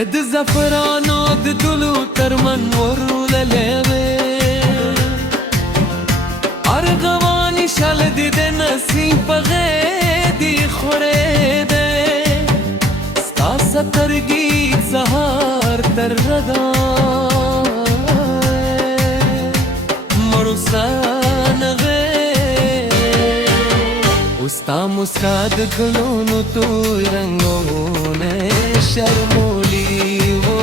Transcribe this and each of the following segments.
د زعفرانو د دلو تر منورو للیوې ارغواني شال دې د نسیم په غېدې خورې دی ستا سترګې سهار تر ردا مړوسه ستا مسکا د ګلونو توی رنګونه شرمولی وو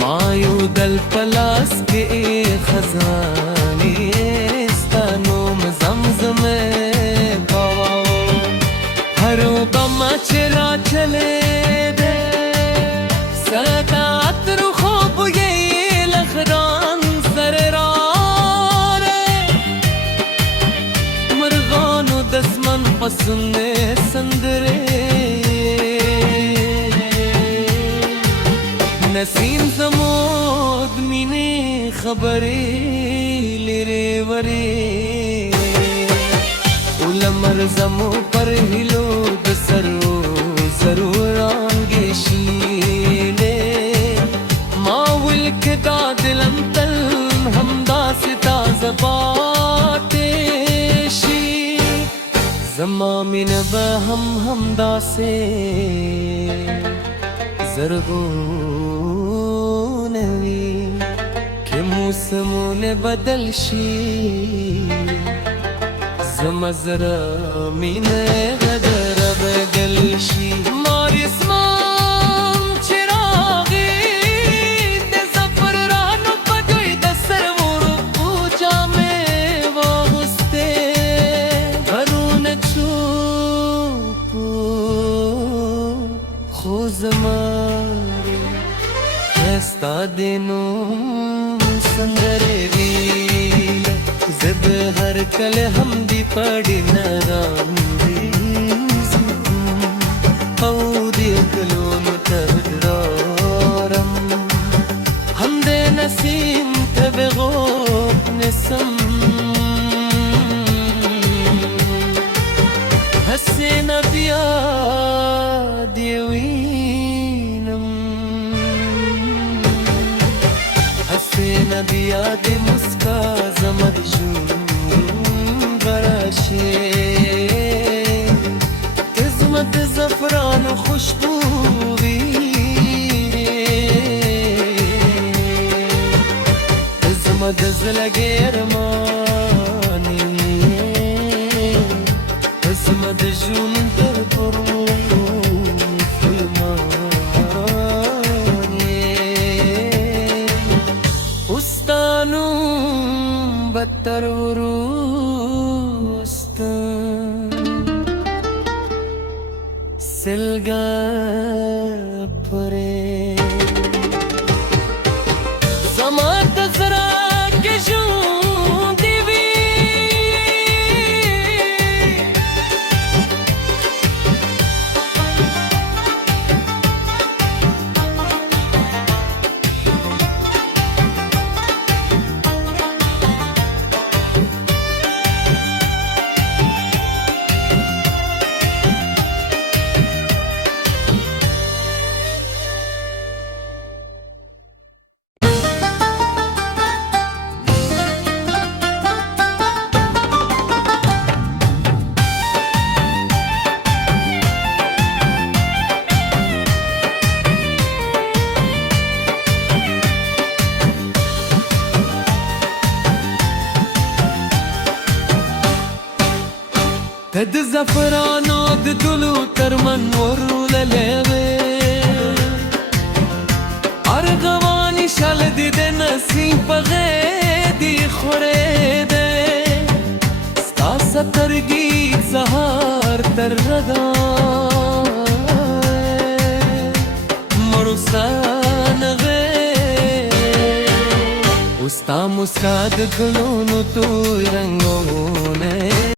ما یو دل پلاس کې خزانې ستا نوم زمزمه کاوه هر غم چې را چلې دی ستا عطر خوب یې لخران سر را دسمن پسندے سندرے نسیم زمود مینے خبرے لیرے ورے علمر زمو پر ہلو دسرو ضروران گیشیلے ماول کے دادلن تل ہمدا ستا زباتے زما من به همدا سے زرغونه وي که موسمونه بدل شي زما زړه مینه غدر بدل شي مار اسمان چراغي د زعفرانو په دوی د سرورو پوجا مې واغوستې زمارے خیستا دینوں سندرے ویل زب ہر کل ہم دی پڑی نرام دیزم او دی اکلون تردارم ہم دے نسیم تبغوب نسم حسین بیا دیوینم حسین بیا دی مسکا زمد جون براشے قسمت زفران و خوشبو بھی قسمت زلگے ارمانی قسمت جون در پرو بتر وروست سلگا پرے زمات زرا کے جون دیوی د زعفرانو د دلو تر منورو للیوې ارغواني شال دې د نسیم په غېدې خورې دی ستا سترګې سهار تر ردا مړوسه نغې ستا مسکا د ګلونو توی رنګونه